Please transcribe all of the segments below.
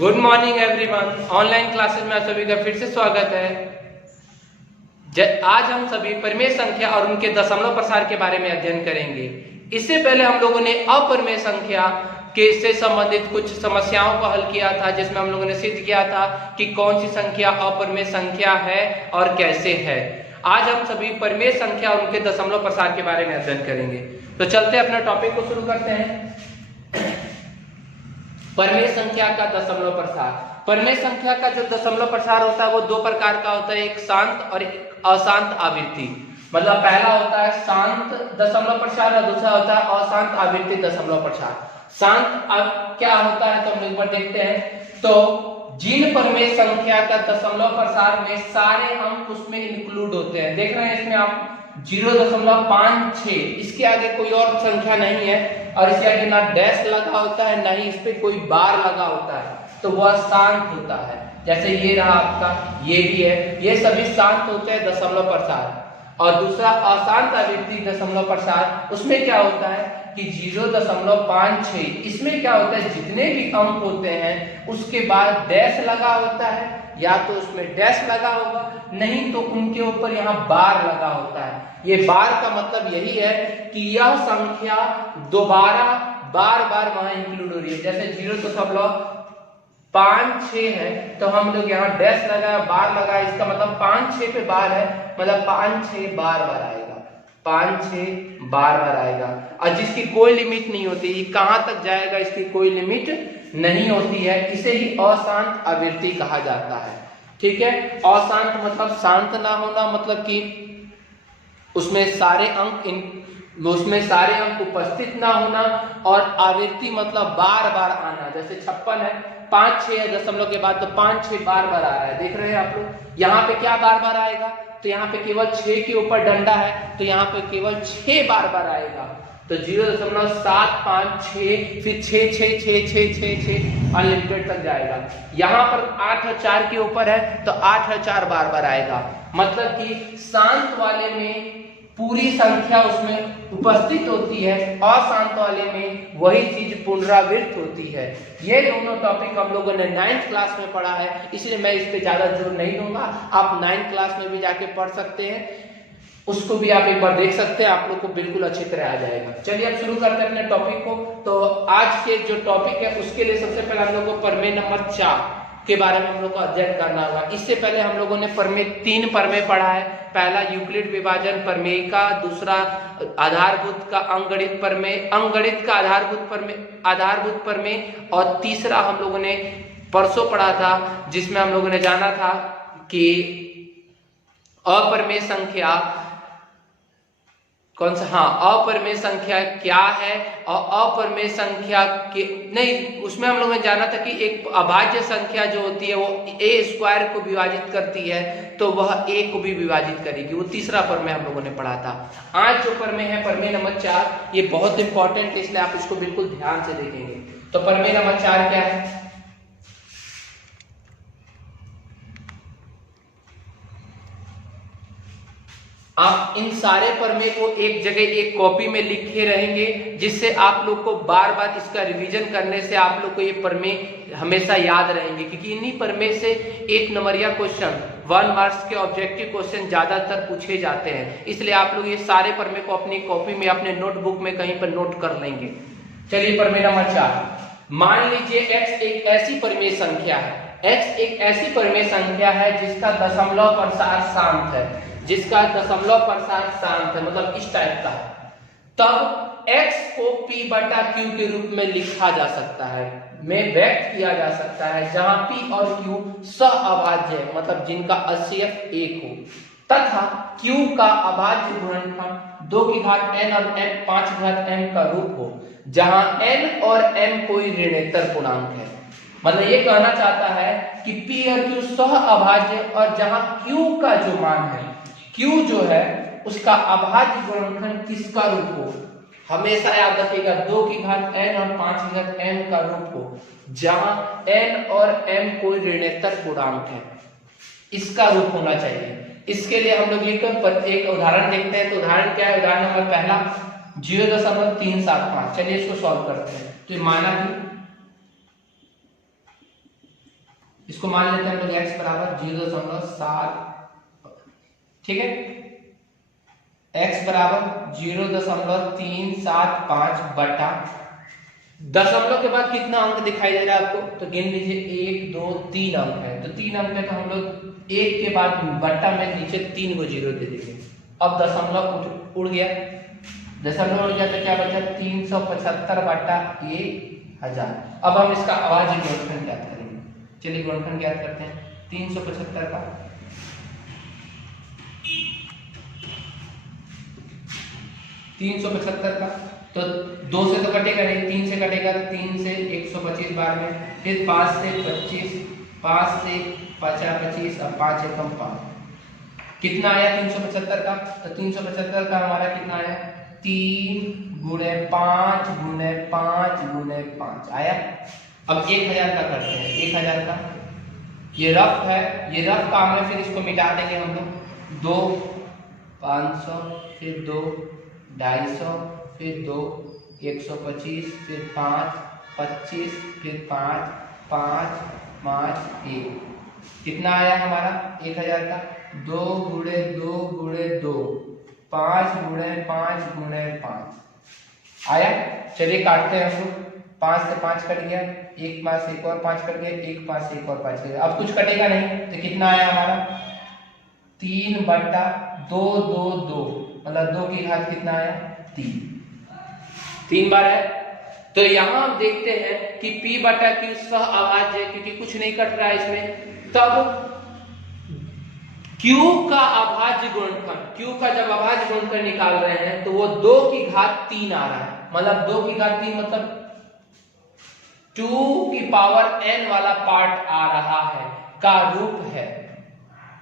Good morning everyone. Online classes में आप सभी का फिर से स्वागत है। आज हम सभी परिमेय संख्या और उनके दशमलव प्रसार के बारे में अध्ययन करेंगे। इससे पहले हम लोगों ने अपरिमेय संख्या के से संबंधित कुछ समस्याओं को हल किया था, जिसमें हम लोगों ने सिद्ध किया था कि कौन सी संख्या अपरिमेय संख्या है और कैसे है। आज हम सभी परिमेय संख्या और उनके दशमलव प्रसार के बारे में अध्ययन करेंगे। तो चलते अपने टॉपिक को शुरू करते हैं। परिमेय संख्या का दशमलव प्रसार। परिमेय संख्या का जो दशमलव प्रसार होता है वो दो प्रकार का होता है, एक शांत और एक अशांत आवृत्ति। मतलब पहला होता है शांत दशमलव प्रसार और दूसरा होता है अशांत आवृत्ति दशमलव प्रसार। शांत क्या होता है तो हम एक बार देखते हैं। तो जिन परिमेय संख्या का दशमलव प्रसार में सारे अंक उसमें इंक्लूड होते हैं, देख रहे हैं इसमें आप 0.56, इसके आगे कोई और संख्या नहीं है और इसके आगे ना डैश लगा होता है ना ही इस पे कोई बार लगा होता है, तो वह शांत होता है। जैसे ये रहा आपका, ये भी है, ये सभी शांत होते हैं दशमलव प्रसार। और दूसरा अशांत आवृत्ति दशमलव प्रसार, उसमें क्या होता है कि 0.56, इसमें क्या होता है जितने भी अंक होते हैं उसके बाद डैश लगा होता है, या तो उसमें डैश लगा होगा नहीं तो उनके ऊपर यहाँ बार लगा होता है। ये बार का मतलब यही है कि यह संख्या दोबारा बार बार वहां इंक्लूड हो रही है। जैसे 0.56 है तो हम लोग यहाँ डैश लगाया, बार लगाया, इसका मतलब 5-6 पे बार है, मतलब 5-6 बार बार आएगा, 5-6 बार बार आएगा। और जिसकी कोई लिमिट नहीं होती, कहां तक जाएगा इसकी कोई लिमिट नहीं होती है, इसे ही अशांत आवृत्ति कहा जाता है। ठीक है, अशांत मतलब शांत ना होना, मतलब कि उसमें सारे अंक उपस्थित ना होना, और आवृत्ति मतलब बार बार आना। जैसे 56 है, 5-6 दशमलव के बाद तो 5-6 बार बार आ रहा है, देख रहे हैं आप लोग। यहाँ पे क्या बार बार आएगा, तो यहाँ पे केवल 6 के ऊपर डंडा है तो यहाँ पे केवल 6 बार बार आएगा। तो 0.756 फिर 6 अनलिमिटेड तक जाएगा। यहाँ पर 8 और 4 के ऊपर है तो 8 और 4 बार बार आएगा। मतलब कि शांत वाले में पूरी संख्या उसमें उपस्थित होती है, अशांत वाले में वही चीज पुनरावृत्त होती है। ये दोनों टॉपिक हम लोगों ने 9th क्लास में पढ़ा है, इसलिए मैं इस पे ज्यादा जोर नहीं दूंगा। आप 9th क्लास में भी जाके पढ़ सकते हैं, उसको भी आप एक बार देख सकते हैं, आप लोग को बिल्कुल अच्छी तरह आ जाएगा। चलिए अब शुरू करते हैं अपने टॉपिक को। तो आज के जो टॉपिक है उसके लिए सबसे पहले हम लोग को परिमेय नंबर 4 के बारे में हम लोग को अध्ययन करना होगा। इससे पहले हम लोगों ने तीन परिमेय पढ़ा है। पहला यूक्लिड विभाजन प्रमेय का, दूसरा आधारभूत का अंकगणित प्रमेय, अंकगणित का आधारभूत प्रमेय, और तीसरा हम लोगों ने परसों पढ़ा था जिसमें हम लोगों ने जाना था कि अपरिमेय संख्या कौन सा, अपरिमेय संख्या क्या है, और अपरिमेय संख्या के नहीं, उसमें हम लोगों ने जाना था कि एक अभाज्य संख्या जो होती है वो a² को विभाजित करती है तो वह a को भी विभाजित करेगी, वो तीसरा परिमेय हम लोगों ने पढ़ा था। आज जो परिमेय है परिमेय नंबर 4, ये बहुत इंपॉर्टेंट है, इसलिए आप इसको बिल्कुल ध्यान से देखेंगे। तो परिमेय नंबर 4 क्या है, आप इन सारे परिमेय को एक जगह एक कॉपी में लिखे रहेंगे, जिससे आप लोग को बार बार इसका रिवीजन करने से आप लोग को ये परिमेय हमेशा याद रहेंगे, क्योंकि इन्हीं परिमेय से 1 नंबरिया क्वेश्चन 1 मार्क्स के ऑब्जेक्टिव क्वेश्चन ज्यादातर पूछे जाते हैं। इसलिए आप लोग ये सारे परिमेय को अपनी कॉपी में, अपने नोटबुक में कहीं पर नोट कर लेंगे। चलिए परिमेय नंबर 4, मान लीजिए x एक ऐसी परिमेय संख्या है, x एक ऐसी परिमेय संख्या है जिसका दशमलव प्रसार शांत है, जिसका दशमलव प्रसार शांत है, मतलब इस टाइप का है। तब x को p/q के रूप में लिखा जा सकता है, में व्यक्त किया जा सकता है, जहां p और q सहअभाज्य है, मतलब जिनका HCF 1 हो, तथा q का अभाज्य गुणनफल 2 की घात n और 5 की घात n का रूप हो, जहां n और m कोई ऋणेतर पूर्णांक है। मतलब ये कहना चाहता है कि p और q सहअभाज्य, और जहां q का जो मान है, q जो है उसका अभाज्य गुणनखंड किसका रूप हो, हमेशा याद रखिएगा 2 की घात n और 5 की घात m का रूप हो, जहां n और m कोई ऋणेतर पूर्णांक है, इसका रूप होना चाहिए। इसके लिए हम लोग एक उदाहरण देखते हैं। तो उदाहरण क्या है, उदाहरण नंबर पहला 0.375। चलिए इसको सॉल्व करते हैं। तो माना कि इसको मान लेते हैं हम लोग x बराबर 0.7, ठीक है, x बराबर 0.375 बटा दशमलव के बाद कितना अंक दिखाई दे रहा है आपको, तो गिन लीजिए 1 2 3 अंक है, तो 3 अंक है तो हम लोग एक के बाद बट्टा में नीचे 3 को 0 दे देंगे। अब दशमलव उड़ गया, दशमलव उड़ गया तो क्या बचा 375 बटा 1000। अब हम इसका अभाज्य गुणनखंड ज्ञात करेंगे। चलिए गुणनखंड ज्ञात करते हैं। 375 का 375 का तो 2 से तो कटेगा नहीं, 3 से कटेगा, 3 से 125 बार में, फिर 5 से 25, 5 से 25 और 5 एकम 5, कितना आया 375 का, तो 375 का हमारा कितना आया 3 गुणे 5 गुणे 5 गुणे 5 आया। अब 1000 का करते हैं, 1000 का ये रफ है, ये रफ काम है, फिर इसको मिटा देंगे हम लोग, 2 500 फिर 2 250 फिर 2 125 फिर 5 25 फिर 5 5 5 1, कितना आया हमारा 1000 का 2 गुणे 2 गुणे 2 5 गुणे 5 गुणे 5 आया। चलिए काटते हैं हम लोग, 5 से 5 कट गया, एक 5 से एक और 5 कट गया, एक 5 से एक और 5 कट गया, अब कुछ कटेगा नहीं तो कितना आया हमारा 3 बटा 2 2 2, मतलब 2 की घात कितना आया 3 बार है। तो यहां हम देखते हैं कि P बटा Q सह अभाज्य है क्योंकि कुछ नहीं कट रहा है इसमें। तब Q का अभाज्य गुणनखंड, Q का जब अभाज्य गुणनखंड निकाल रहे हैं तो वो 2 की घात 3 आ रहा है, मतलब 2 की घात 3 मतलब 2 की पावर n वाला पार्ट आ रहा है, का रूप है,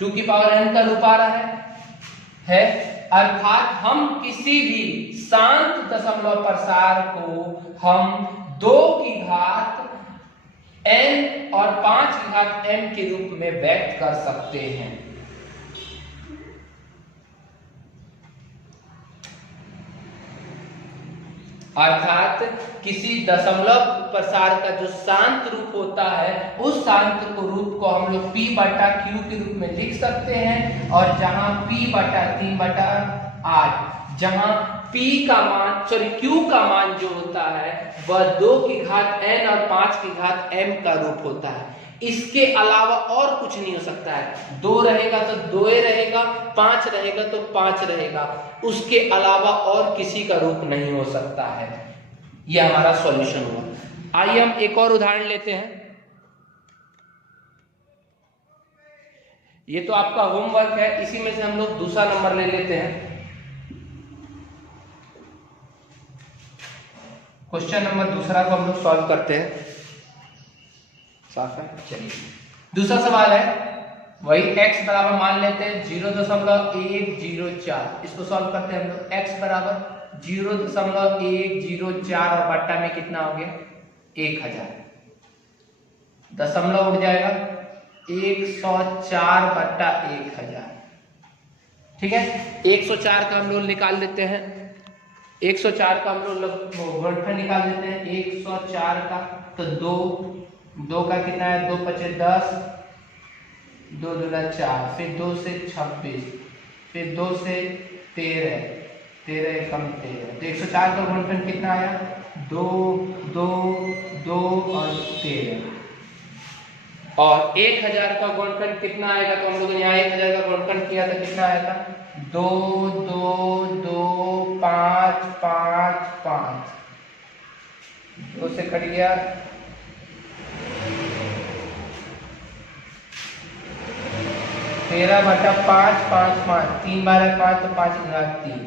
2 की पावर n का रूप आ रहा है। अर्थात हम किसी भी शांत दशमलव प्रसार को हम 2 की घात n और 5 की घात m के रूप में व्यक्त कर सकते हैं। अर्थात किसी दशमलव प्रसार का जो शांत रूप होता है उस शांत रूप को हम लोग P बटा Q के रूप में लिख सकते हैं, और जहां P बटा 3 बटा 8, जहां Q का मान जो होता है वह 2 की घात n और 5 की घात m का रूप होता है। इसके अलावा और कुछ नहीं हो सकता है, 2 रहेगा तो 2 रहेगा, 5 रहेगा तो 5 रहेगा, उसके अलावा और किसी का रूप नहीं हो सकता है। यह हमारा सॉल्यूशन हुआ। आइए हम एक और उदाहरण लेते हैं। ये तो आपका होमवर्क है, इसी में से हम लोग दूसरा नंबर ले लेते हैं। क्वेश्चन नंबर दूसरा को हम लोग सॉल्व करते हैं। साफ है, चलिए दूसरा सवाल है वही x बराबर मान लेते हैं 0.104, इसको सॉल्व करते हैं हम लोग। x बराबर 0.104 और बट्टा में कितना हो गया 1000, दशमलव उड़ जाएगा 104 बट्टा 1000, ठीक है। 104 का हम लोग निकाल लेते हैं, 104 का हम लोग गुणनखंड निकाल लेते हैं। 104 का तो 2 का कितना है 2 5 10, 2 दूना 4, फिर 2 से 26, फिर 2 से 13, 13 कम 13, तो 104 का गुणनखंड कितना आया 2 2 2 और 13, और 1000 का गुणनखंड कितना आएगा, तो हम लोग यहाँ 1000 का गुणनखंड किया था, कितना आया था 2 2 2 5 5 5, 2 से कट गया 13 बटा 5 5 5, 3 बार 5 तो 5 की घात 3।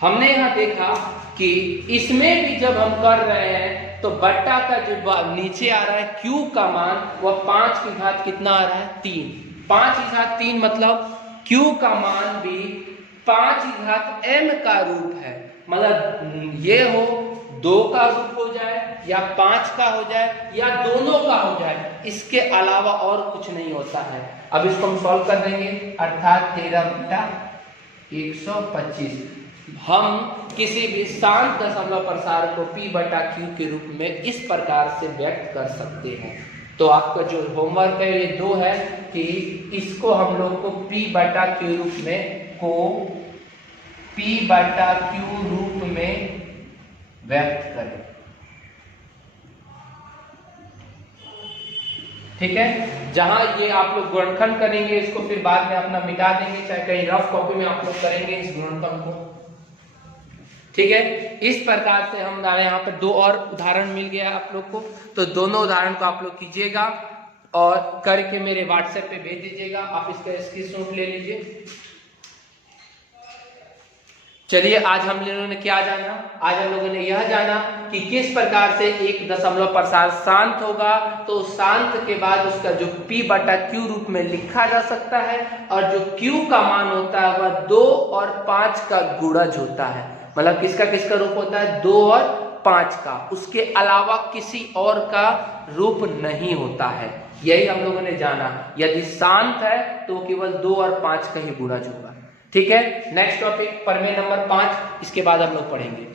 हमने यहाँ देखा कि इसमें भी जब हम कर रहे हैं तो बट्टा का जो नीचे आ रहा है Q का मान वह 5 की घात कितना आ रहा है 3, 5 की घात 3 मतलब Q का मान भी 5 की घात m का रूप है, मतलब ये हो 2 का रूप हो जाए या 5 का हो जाए या दोनों का हो जाए, इसके अलावा और कुछ नहीं होता है। अब इसको हम सॉल्व कर देंगे, अर्थात 13 बटा 125 हम किसी भी शांत दशमलव प्रसार को P बटा Q के रूप में इस प्रकार से व्यक्त कर सकते हैं। तो तो आपका जो होमवर्क है ये 2 है कि इसको हम लोग को P/Q रूप में P/Q रूप में व्यक्त करें। ठीक है, जहां ये आप लोग गुणनखंड करेंगे इसको, फिर बाद में अपना मिटा देंगे, चाहे कहीं रफ कॉपी में आप लोग करेंगे इस गुणनखंड को। ठीक है, इस प्रकार से हम यहाँ पर 2 और उदाहरण मिल गया आप लोग को, तो दोनों उदाहरण को आप लोग कीजिएगा और करके मेरे व्हाट्सएप पे भेज दीजिएगा। आप इसका स्क्रीनशॉट ले लीजिए। चलिए, आज हम लोगों ने क्या जाना? आज हम लोगों ने यह जाना कि किस प्रकार से एक दशमलव प्रसार शांत होगा, तो शांत के बाद उसका जो P/Q रूप में लिखा जा सकता है, और जो Q का मान होता है वह 2 और 5 का गुणज होता है। मतलब किसका किसका रूप होता है? 2 और 5 का, उसके अलावा किसी और का रूप नहीं होता है। यही हम लोगों ने जाना, यदि शांत है तो केवल 2 और 5 का ही गुणज होगा। ठीक है, नेक्स्ट टॉपिक प्रमेय नंबर 5, इसके बाद हम लोग पढ़ेंगे।